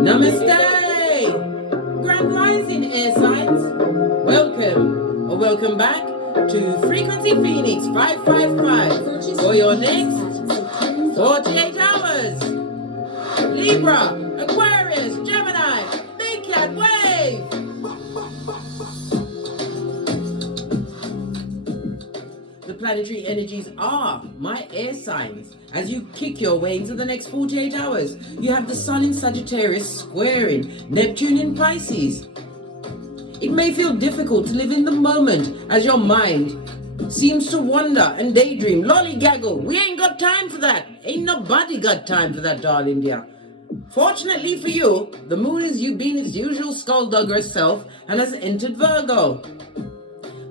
Namaste! Grand Rising Air Signs. Welcome or welcome back to Frequency Phoenix 555 for your next 48 hours. Libra, Aquarius, Gemini, Big Cat Wave. The planetary energies are my air signs. As you kick your way into the next 48 hours, you have the Sun in Sagittarius squaring Neptune in Pisces. It may feel difficult to live in the moment as your mind seems to wander and daydream, lollygaggle. We ain't got time for that. Ain't nobody got time for that, darling dear. Fortunately for you, the moon is being its usual skulldugger self and has entered Virgo,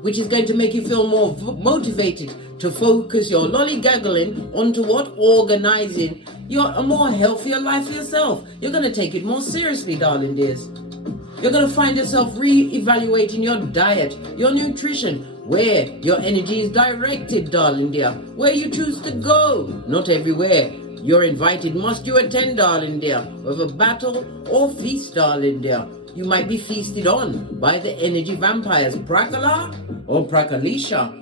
which is going to make you feel more motivated to focus your lollygaggling onto what? Organizing a more healthier life for yourself. You're going to take it more seriously, darling dears. You're going to find yourself re-evaluating your diet, your nutrition, where your energy is directed, darling dear, where you choose to go. Not everywhere you're invited must you attend, darling dear, whether battle or feast, darling dear. You might be feasted on by the energy vampires, Prakala or Prakalisha.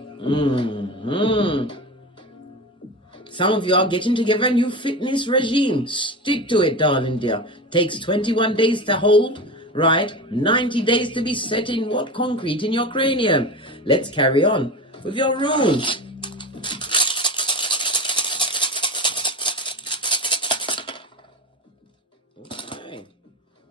Some of you are getting together a new fitness regime. Stick to it, darling dear. Takes 21 days to hold, right? 90 days to be set in what? Concrete in your cranium. Let's carry on with your runes. Okay.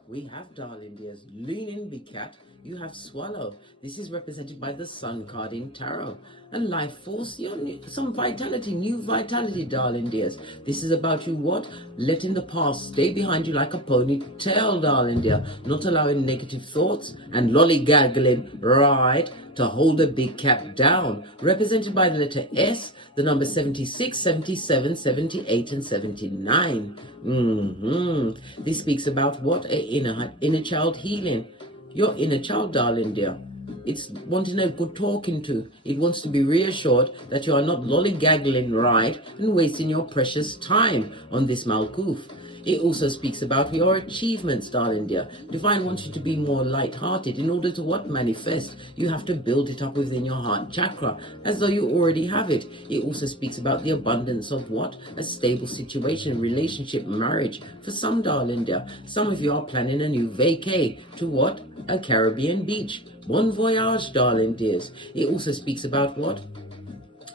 We have, darling dears, lean in, big cat. You have swallow. This is represented by the Sun card in tarot. And life force, some vitality, new vitality, darling dears. This is about you what? Letting the past stay behind you like a ponytail, darling dear. Not allowing negative thoughts and lollygaggling, right, to hold a big cat down. Represented by the letter S, the number 76, 77, 78, and 79. This speaks about what? Inner child healing. Your inner child, darling dear. It's wanting a good talking to. It wants to be reassured that you are not lollygaggling, right, and wasting your precious time on this Malkuth. It also speaks about your achievements, darling dear. Divine wants you to be more light-hearted. In order to what? Manifest. You have to build it up within your heart chakra, as though you already have it. It also speaks about the abundance of what? A stable situation, relationship, marriage. For some, darling dear, some of you are planning a new vacay to what? A Caribbean beach. Bon voyage, darling dears. It also speaks about what?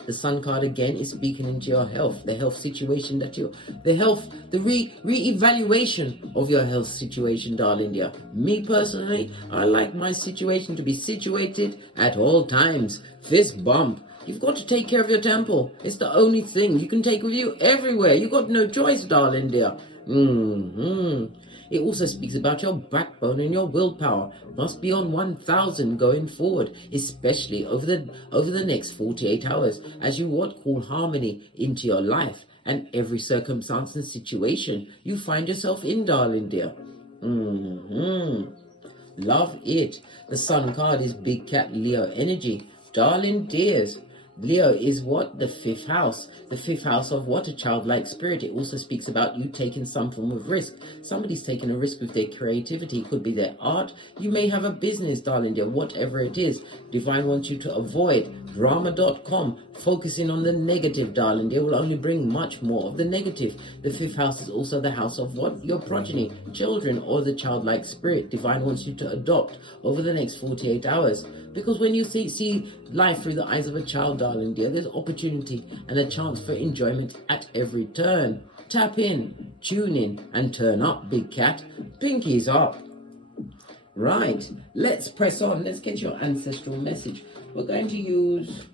The Sun card again is speaking into your health, the health situation that the re-evaluation of your health situation, darling dear. Me personally, I like my situation to be situated at all times. Fist bump. You've got to take care of your temple. It's the only thing you can take with you everywhere. You've got no choice, darling dear. It also speaks about your backbone and your willpower. Must be on 1,000 going forward, especially over the next 48 hours, as you call harmony into your life and every circumstance and situation you find yourself in, darling dear. Love it. The Sun card is Big Cat Leo energy. Darling dears, Leo is what? The fifth house. The fifth house of what? A childlike spirit. It also speaks about you taking some form of risk. Somebody's taking a risk with their creativity. It could be their art. You may have a business, darling dear, whatever it is. Divine wants you to avoid drama.com. Focusing on the negative, darling dear, will only bring much more of the negative. The fifth house is also the house of what? Your progeny, children, or the childlike spirit. Divine wants you to adopt over the next 48 hours. Because when you see life through the eyes of a child, darling dear, there's opportunity and a chance for enjoyment at every turn. Tap in, tune in, and turn up, big cat. Pinkies up. Right, let's press on. Let's get your ancestral message. We're going to use,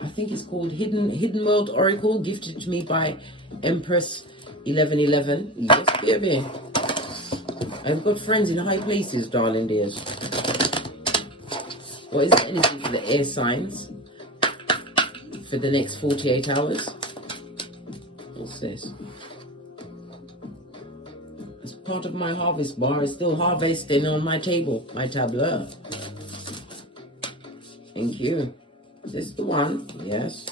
I think it's called Hidden World Oracle, gifted to me by Empress 1111. Yes, baby. I've got friends in high places, darling dears. What is the energy for the air signs for the next 48 hours? What's this? It's part of my harvest bar. It's still harvesting on my table, my tableau. Thank you. Is this the one? Yes.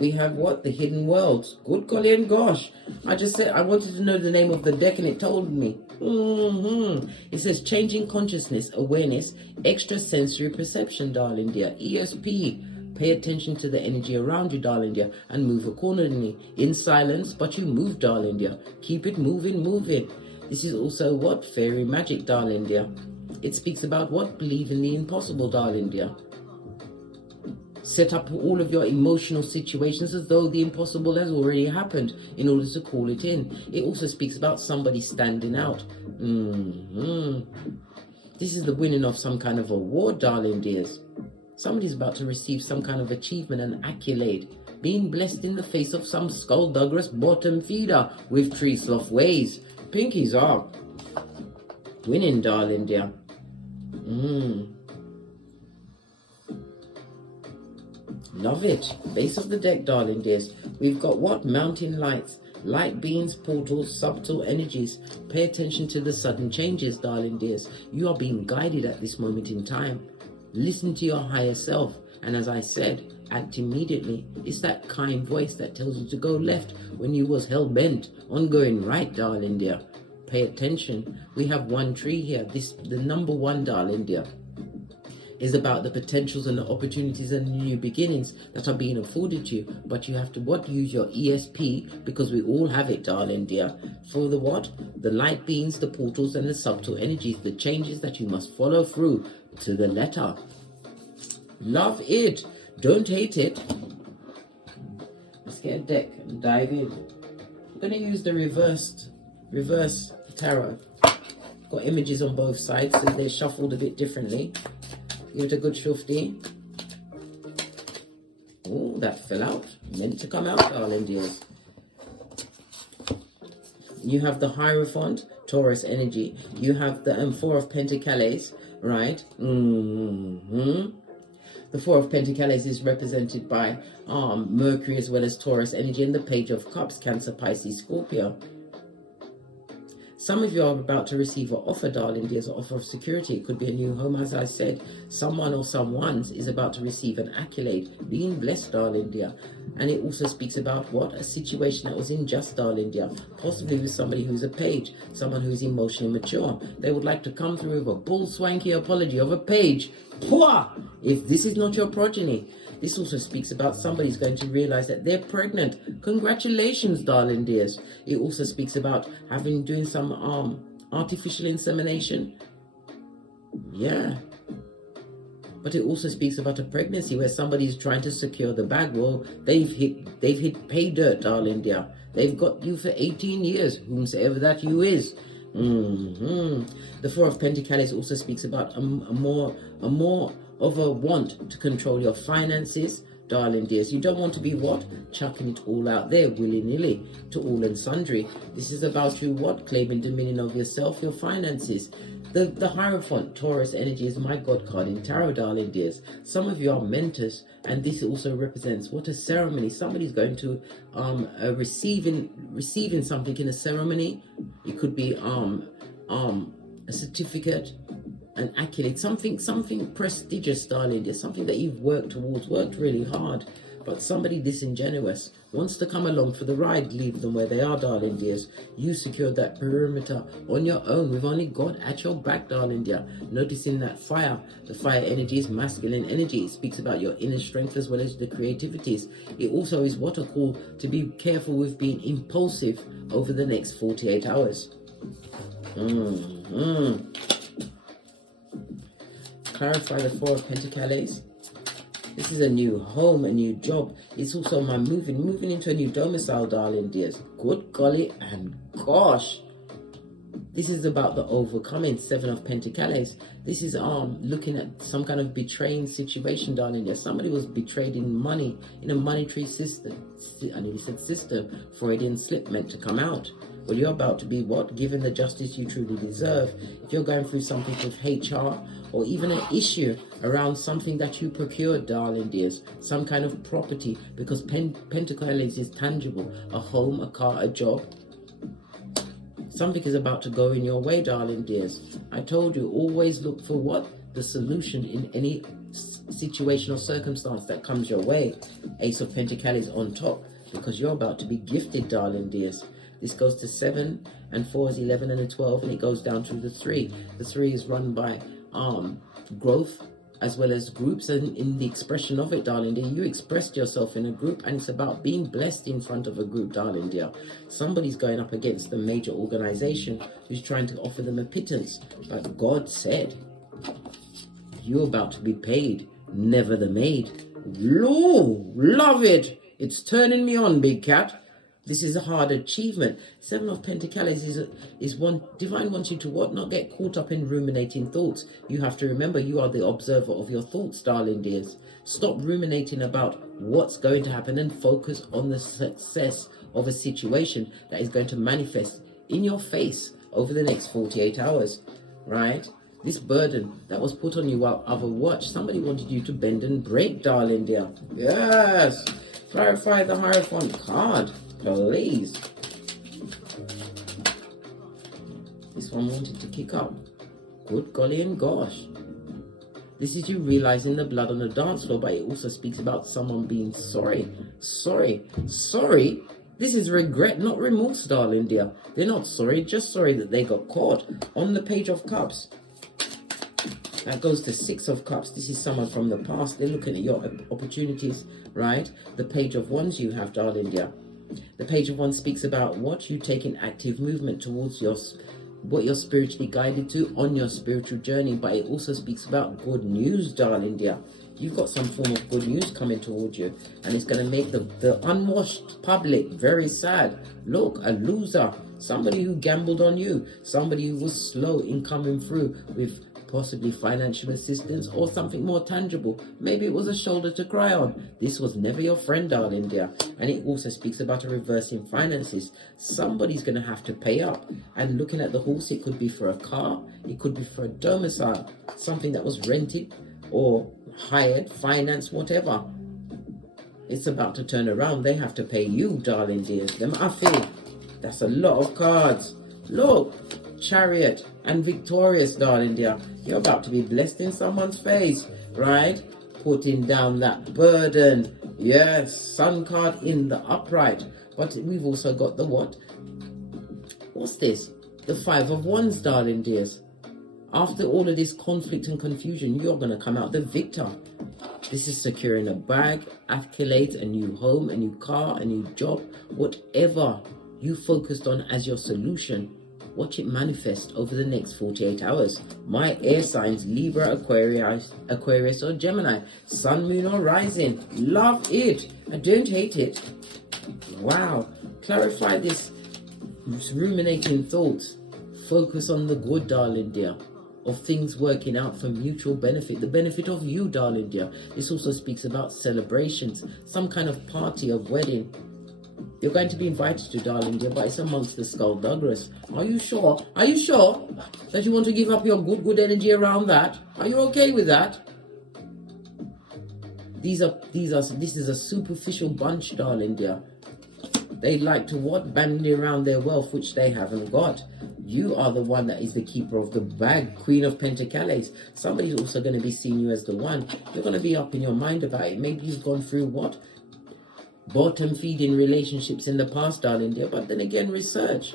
we have what? The Hidden Worlds. Good golly and gosh. I just said I wanted to know the name of the deck and it told me. It says changing consciousness, awareness, extrasensory perception, darling dear. ESP. Pay attention to the energy around you, darling dear, and move accordingly. In silence, but you move, darling dear. Keep it moving, moving. This is also what? Fairy magic, darling dear. It speaks about what? Believe in the impossible, darling dear. Set up all of your emotional situations as though the impossible has already happened in order to call it in. It also speaks about somebody standing out. This is the winning of some kind of award, darling dears. Somebody's about to receive some kind of achievement and accolade. Being blessed in the face of some skullduggerous bottom feeder with tree sloth ways. Pinkies up. Winning, darling dear. Love it. Base of the deck, darling dears. We've got what? Mountain lights, light beings, portals, subtle energies. Pay attention to the sudden changes, darling dears. You are being guided at this moment in time. Listen to your higher self. And as I said, act immediately. It's that kind voice that tells you to go left when you was hell-bent on going right, darling dear. Pay attention. We have one tree here. The number one, darling dear, is about the potentials and the opportunities and the new beginnings that are being afforded to you. But you have to use your ESP, because we all have it, darling dear, for the what? The light beings, the portals, and the subtle energies, the changes that you must follow through to the letter. Love it. Don't hate it. Let's get a deck and dive in. I'm going to use the reverse tarot. Got images on both sides, so they're shuffled a bit differently. Give it a good shufty. Oh, that fell out. Meant to come out, darling dears. You have the Hierophant, Taurus energy. You have the Four of Pentacles, right? The Four of Pentacles is represented by Mercury as well as Taurus energy, and the Page of Cups, Cancer, Pisces, Scorpio. Some of you are about to receive an offer, darling dears, an offer of security. It could be a new home, as I said. Someone or someone's is about to receive an accolade. Being blessed, darling dear. And it also speaks about what? A situation that was unjust, darling dear. Possibly with somebody who's a page, someone who's emotionally mature. They would like to come through with a bull swanky apology of a page. Pwah! If this is not your progeny. This also speaks about somebody's going to realize that they're pregnant. Congratulations, darling dears. It also speaks about doing some artificial insemination. Yeah. But it also speaks about a pregnancy where somebody's trying to secure the bag. Well, they've hit pay dirt, darling dear. They've got you for 18 years, whomsoever that you is. The Four of Pentacles also speaks about a more of a want to control your finances, darling dears. You don't want to be what? Chucking it all out there willy-nilly to all and sundry. This is about you what? Claiming dominion of yourself, your finances. The Hierophant, Taurus energy, is my God card in tarot, darling dears. Some of you are mentors, and this also represents what? A ceremony. Somebody's going to receiving something in a ceremony. It could be a certificate, an accolade, something prestigious, darling dear, something that you've worked towards, worked really hard. But somebody disingenuous wants to come along for the ride. Leave them where they are, darling dears. You secured that perimeter on your own with only God at your back, darling dear. Noticing that fire. The fire energy is masculine energy. It speaks about your inner strength as well as the creativities. It also is what I call to be careful with being impulsive over the next 48 hours. Clarify the Four of Pentacles. This is a new home, a new job. It's also my moving into a new domicile, darling dears. Good golly and gosh. This is about the overcoming, Seven of Pentacles. This is looking at some kind of betraying situation, darling dear. Somebody was betrayed in money, in a monetary system. I nearly said system. Freudian slip meant to come out. Well, you're about to be what? Given the justice you truly deserve. If you're going through something with HR, or even an issue around something that you procured, darling dears, some kind of property, because Pentacles is tangible, a home, a car, a job. Something is about to go in your way, darling dears. I told you, always look for what? the solution in any situation or circumstance that comes your way. Ace of Pentacles on top, because you're about to be gifted, darling dears. This goes to 7, and 4 is 11 and a 12, and it goes down to the 3. The 3 is run by growth as well as groups, and in the expression of it, darling dear, you expressed yourself in a group, and it's about being blessed in front of a group, darling dear. Somebody's going up against a major organization who's trying to offer them a pittance, but God said, you're about to be paid, never the maid. Love it. It's turning me on, big cat. This is a hard achievement. 7 of Pentacles is one. Divine wants you to what? Not get caught up in ruminating thoughts. You have to remember you are the observer of your thoughts, darling dears. Stop ruminating about what's going to happen and focus on the success of a situation that is going to manifest in your face over the next 48 hours, right? This burden that was put on you while other watch, somebody wanted you to bend and break, darling dear. Yes. Clarify the Hierophant card, please. This one wanted to kick up. Good golly and gosh. This is you realizing the blood on the dance floor, but it also speaks about someone being sorry. Sorry. This is regret, not remorse, darling dear. They're not sorry, just sorry that they got caught. On the Page of Cups, that goes to 6 of Cups. This is someone from the past. They're looking at your opportunities, right? The Page of Wands you have, darling dear. The Page of Wands speaks about what you take an active movement towards what you're spiritually guided to on your spiritual journey. But it also speaks about good news, darling dear. You've got some form of good news coming towards you, and it's going to make the unwashed public very sad. Look, a loser, somebody who gambled on you, somebody who was slow in coming through with possibly financial assistance or something more tangible. Maybe it was a shoulder to cry on. This was never your friend, darling dear. And it also speaks about a reverse in finances. Somebody's going to have to pay up. And looking at the horse, it could be for a car, it could be for a domicile, something that was rented or hired, financed, whatever. It's about to turn around. They have to pay you, darling dears. Them I feel. That's a lot of cards. Look, Chariot and Victorious, darling dear. You're about to be blessed in someone's face, right? Putting down that burden. Yes, Sun card in the upright. But we've also got the what? What's this? The 5 of Wands, darling dears. After all of this conflict and confusion, you're going to come out the victor. This is securing a bag, accolades, a new home, a new car, a new job. Whatever you focused on as your solution, watch it manifest over the next 48 hours. My air signs, Libra, Aquarius or Gemini. Sun, Moon or Rising. Love it. I don't hate it. Wow. Clarify this ruminating thoughts. Focus on the good, darling dear, of things working out for mutual benefit. The benefit of you, darling dear. This also speaks about celebrations. Some kind of party, of wedding. You're going to be invited to, darling dear, but it's amongst the skullduggerous. Are you sure? Are you sure that you want to give up your good energy around that? Are you okay with that? This is a superficial bunch, darling dear. They like to what? Bandy around their wealth, which they haven't got. You are the one that is the keeper of the bag, Queen of Pentacles. Somebody's also going to be seeing you as the one. You're going to be up in your mind about it. Maybe you've gone through what? Bottom feeding relationships in the past, darling dear. But then again, research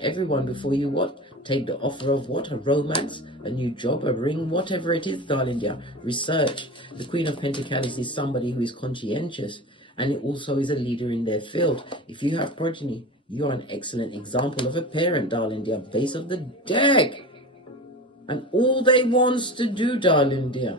everyone before you what? Take the offer of what? A romance, a new job, a ring, whatever it is, darling dear. Research. The Queen of Pentacles is somebody who is conscientious, and it also is a leader in their field. If you have progeny, you are an excellent example of a parent, darling dear. Base of the deck. And all they wants to do, darling dear,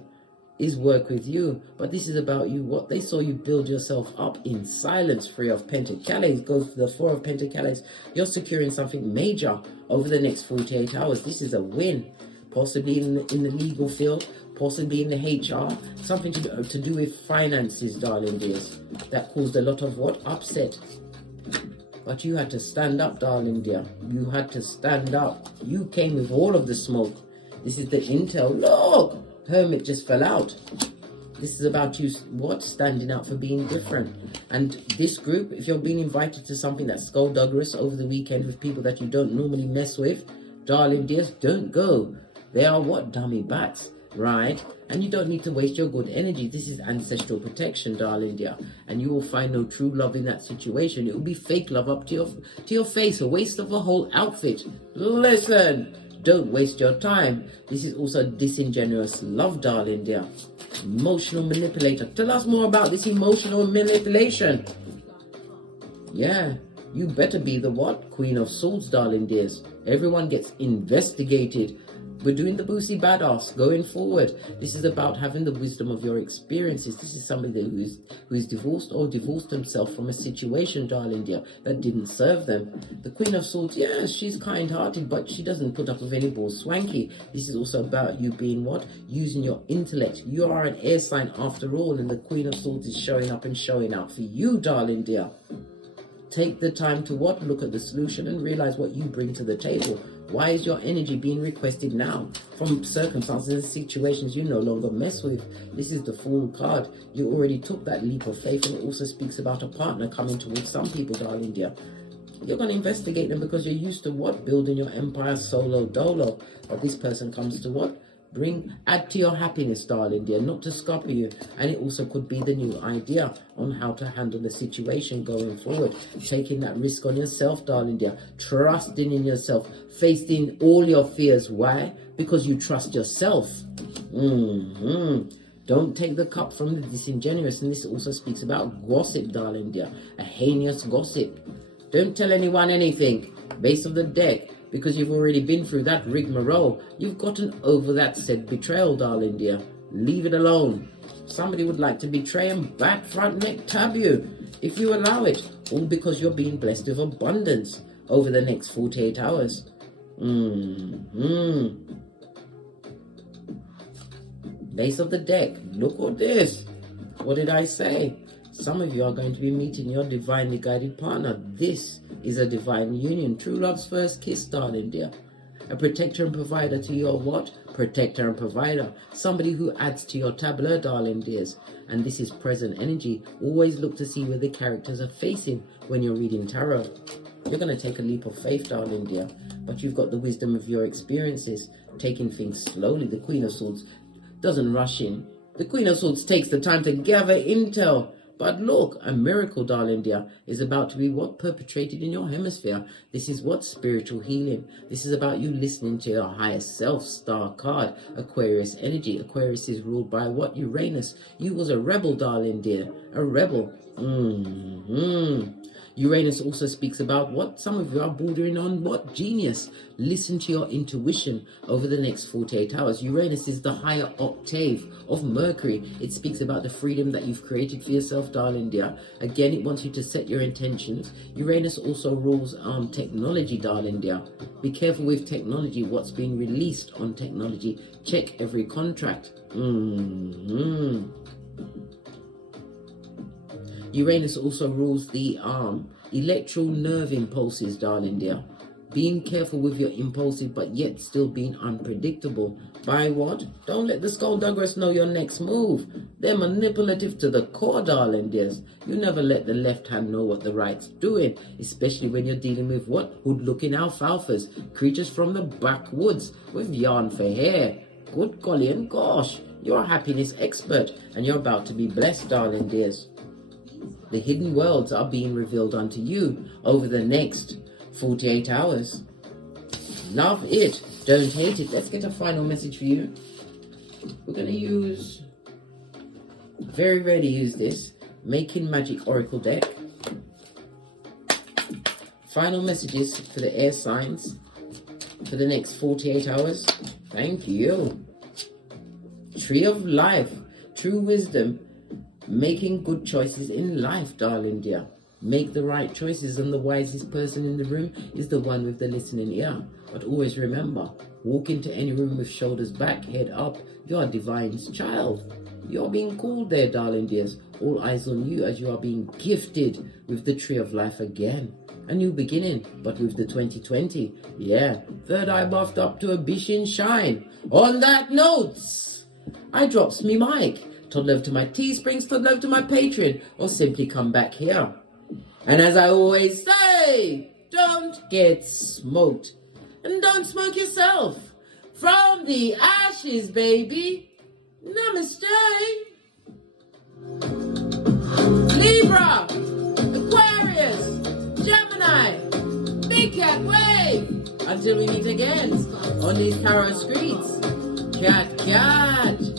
is work with you. But this is about you. What they saw you build yourself up in silence. 3 of Pentacles goes to the 4 of Pentacles. You're securing something major over the next 48 hours. This is a win. Possibly in the legal field, possibly in the HR, something to do with finances, darling dears. That caused a lot of what? Upset. But you had to stand up, darling dear. You had to stand up. You came with all of the smoke. This is the intel. Look! Hermit just fell out. This is about you, what? Standing out for being different. And this group, if you're being invited to something that's skullduggerous over the weekend with people that you don't normally mess with, darling dears, don't go. They are what? Dummy bats. right? And you don't need to waste your good energy. This is ancestral protection, darling dear. And you will find no true love in that situation. It will be fake love up to your face, a waste of a whole outfit. Listen, don't waste your time. This is also disingenuous love, darling dear. Emotional manipulator. Tell us more about this emotional manipulation. Yeah, you better be the what? Queen of Swords, darling dears. Everyone gets investigated. We're doing the boozy badass going forward. This is about having the wisdom of your experiences. This is somebody who is divorced or divorced himself from a situation, darling dear, that didn't serve them. The Queen of Swords, yeah, she's kind-hearted, but she doesn't put up with any bull swanky. This is also about you being what? Using your intellect. You are an air sign after all, and the Queen of Swords is showing up and showing out for you, darling dear. Take the time to what? Look at the solution and realize what you bring to the table. Why is your energy being requested now from circumstances and situations you no longer mess with? This is the Fool card. You already took that leap of faith, and it also speaks about a partner coming towards some people, darling dear. You're going to investigate them because you're used to what? Building your empire solo dolo. But this person comes to what? Add to your happiness, darling dear, not to scupper you. And it also could be the new idea on how to handle the situation going forward. Taking that risk on yourself, darling dear. Trusting in yourself. Facing all your fears. Why? Because you trust yourself. Don't take the cup from the disingenuous. And this also speaks about gossip, darling dear. A heinous gossip. Don't tell anyone anything. Base of the deck. Because you've already been through that rigmarole. You've gotten over that said betrayal, darling dear. Leave it alone. Somebody would like to betray and back front neck tab you, if you allow it. All because you're being blessed with abundance over the next 48 hours. Base of the deck. Look at this. What did I say? Some of you are going to be meeting your divinely guided partner. This is a divine union. True love's first kiss, darling dear. A protector and provider to your what? Protector and provider. Somebody who adds to your tableau, darling dears. And this is present energy. Always look to see where the characters are facing when you're reading tarot. You're going to take a leap of faith, darling dear. But you've got the wisdom of your experiences. Taking things slowly. The Queen of Swords doesn't rush in. The Queen of Swords takes the time to gather intel. But look, a miracle, darling dear, is about to be what? Perpetrated in your hemisphere. This is what? Spiritual healing. This is about you listening to your higher self. Star card. Aquarius energy. Aquarius is ruled by what? Uranus. You was a rebel, darling dear. A rebel. Uranus also speaks about what? Some of you are bordering on what? Genius. Listen to your intuition over the next 48 hours. Uranus is the higher octave of Mercury. It speaks about the freedom that you've created for yourself, darling dear. Again, it wants you to set your intentions. Uranus also rules technology, darling dear. Be careful with technology. What's being released on technology. Check every contract. Uranus also rules the electral nerve impulses, darling dear. Being careful with your impulsive, but yet still being unpredictable. By what? Don't let the skullduggeress know your next move. They're manipulative to the core, darling dears. You never let the left hand know what the right's doing, especially when you're dealing with what? Hood-looking alfalfas, creatures from the backwoods with yarn for hair. Good golly and gosh, you're a happiness expert, and you're about to be blessed, darling dears. The hidden worlds are being revealed unto you over the next 48 hours. Love it. Don't hate it. Let's get a final message for you. We're going to use, very rare to use this, Making Magic Oracle deck. Final messages for the air signs for the next 48 hours. Thank you. Tree of Life. True wisdom. Making good choices in life, darling dear. Make the right choices, and the wisest person in the room is the one with the listening ear. But always remember, walk into any room with shoulders back, head up. You're divine's child. You're being called there, darling dears. All eyes on you as you are being gifted with the Tree of Life again. A new beginning, but with the 2020. Yeah, third eye buffed up to a bishin shine. On that note, I drops me mic. Toddle over to my Teesprings, toddle over to my Patreon, or simply come back here. And as I always say, don't get smoked. And don't smoke yourself. from the ashes, baby. Namaste. Libra, Aquarius, Gemini, Big Cat Wave. Until we meet again on these tarot streets. Cat, cat.